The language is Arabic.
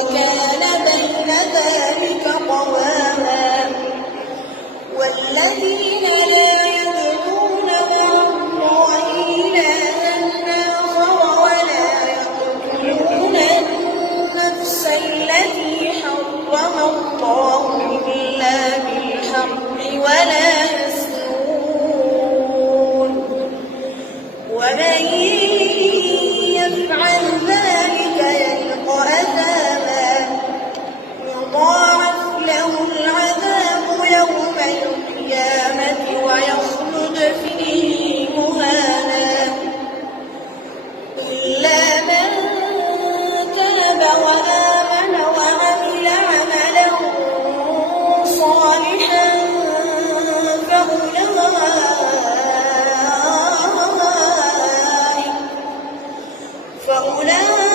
وكان بين ذلك قواما والذين لا يدعون مع الله إلها آخر ولا يقتلون النفس التي حرم الله إلا بالحق ولا يزنون ومن يفعل ذلك يلقى أثاما يضاعف له العذاب يوم القيامة ويخلد فيه مهانا إلا من تاب وآمن وعمل عملا صالحا فأولئك